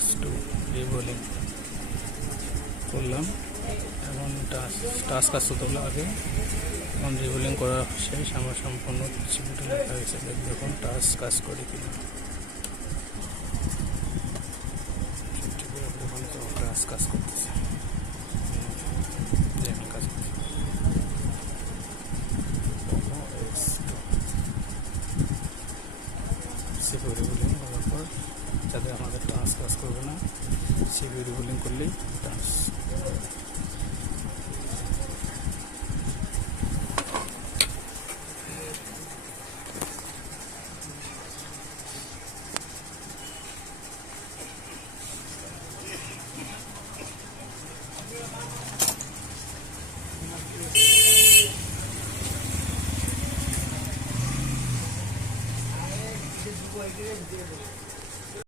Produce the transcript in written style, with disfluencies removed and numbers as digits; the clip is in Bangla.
X2 রিবোলিং করলাম। এখন টাচ কাজ করতে হলো আগে। এখন রিবোলিং করা শেষ, আমার সম্পূর্ণ সিকিউরিটি লেখা হয়েছে। দেখুন টাচ কাজ করে কিনা। টাচ কাজ করতেছে, কাজ করতেছে। সিকিউরিটি রিবোলিং করার পর যাতে আমাদের টাচ কাজ করবে না, সিকিউরিটি রিবোলিং করলেই টাচ।